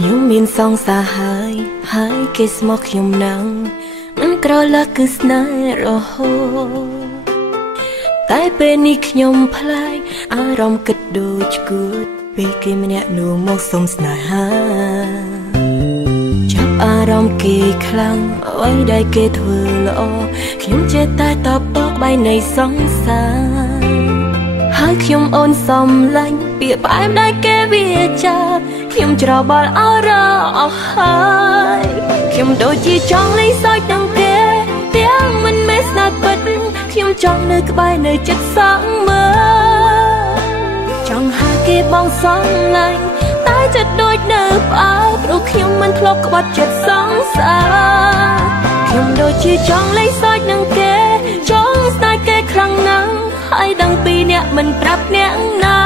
ខ្ញុំមានសងសាហើយគេស្មោះខ្ញុំនឹងមិនក្រឡាគឺស្នេហ៍រហូតតែពេលនេះខ្ញុំផ្លាយអារម្មណ៍គិតដូចគួតពេលគេម្នាក់នោះមកសុំស្នេហាចាប់អារម្មណ៍គេខ្លាំងអ្វីដែលគេធ្វើល្អខ្ញុំចេះតែតបតក្បែរនៃសង្សារហើយខ្ញុំអូនសំឡាញ់ពាក្យផ្អែមដែលគេវាចាខ្ញុំច្របល់អរអស់ហើយខ្ញុំដូចជាចង់លេងសើចនឹងគេទាំងមិនមែនស្នេហ៍ពិតខ្ញុំចង់នៅក្បែរនៅចិត្តសងមើលចង់ហៅគេបងសំឡាញ់តែចិត្តដូចនៅផ្អើលព្រោះខ្ញុំមិនធ្លាប់ក្បត់ចិត្តសងសារខ្ញុំដូចជាចង់លេងសើចនឹងគេចង់ស្នេហ៍គេខ្លាំងណាស់ហើយដឹងពីអ្នកមិនប្រាប់អ្នកណា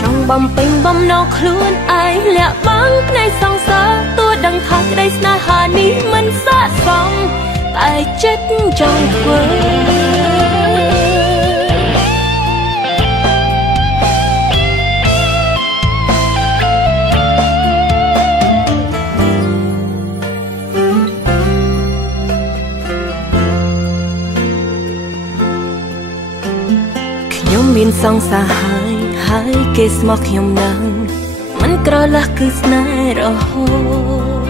ចង់បំពេញបំណងខ្លួនឯងលាក់បាំងផ្នែកសងសារទោះដឹងថាក្តីស្នេហានេះមិនស័ក្តិសមតែចិត្តចង់ធ្វើខ្ញុំមានសង្សារហើយគេស្មោះខ្ញុំនឹងមិនក្រឡាស់គឺស្នេហ៍រហូត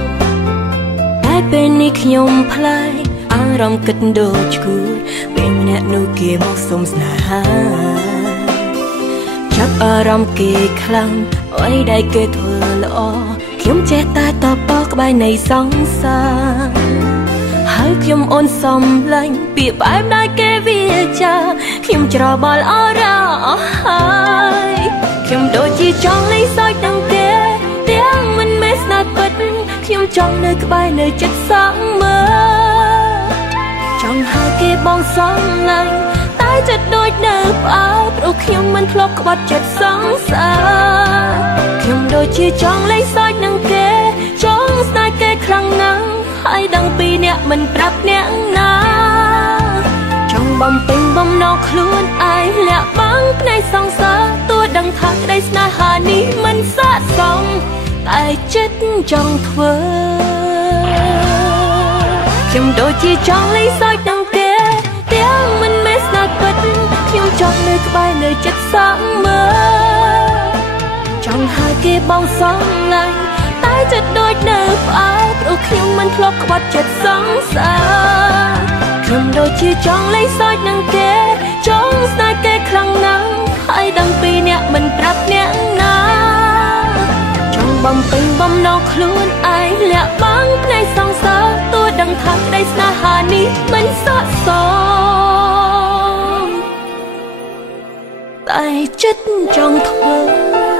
តែពេលនេះខ្ញុំផ្លាយអារម្មណ៍គិតដូចឈួតពេលម្នាក់នោះគេមកសុំស្នេហាចាប់អារម្មណ៍គេខ្លាំងអ្វីដែលគេធ្វើល្អខ្ញុំចេះតែតបតក្បែរនៃសង្សារហើយខ្ញុំអូនសំឡាញ់ពាក្យផ្អែមដែលគេវាចាខ្ញុំច្របល់អរអស់ហើយខ្ញុំដូចជាចង់លេងសើចនឹងគេទាំងមិនមែនស្នេហ៍ពិតខ្ញុំចង់នៅក្បែរនៅចិត្តសងមើលចង់ហៅគេបងសំឡាញ់តែចិត្តដូចនៅផ្អើលព្រោះខ្ញុំមិនធ្លាប់ក្បត់ចិត្តសងសារខ្ញុំដូចជាចង់លេងសើចនឹងគេចង់ស្នេហ៍គេខ្លាំងណាស់ហើយដឹងពីអ្នកមិនប្រាប់អ្នកណាចង់បំពេញបំណងខ្លួនឯងលាក់បាំងផ្នែកសងសារទោះដឹងថាក្តីស្នេហានេះមិនស័ក្តិសមតែចិត្តចង់ធ្វើខ្ញុំដូចជាចង់លេងសើចនឹងគេទាំងមិនមែនស្នេហ៍ពិតខ្ញុំចង់នៅក្បែរនៅចិត្តសងមើលចង់ហៅគេបងសំឡាញ់តែចិត្តដូចនៅផ្អើលព្រោះខ្ញុំមិនធ្លាប់ក្បត់ចិត្តសងសារខ្ញុំដូចជាចង់លេងសើចនឹងគេចង់ស្នេហ៍គេខ្លាំងណាស់ហើយដឹងពីអ្នកមិនប្រាប់អ្នកណាចង់បំពេញបំណងខ្លួនឯងលាក់បាំងផ្នែកសងសារទោះដឹងថាក្តីស្នេហានេះមិនស័ក្តិសមតែចិត្តចង់ធ្វើ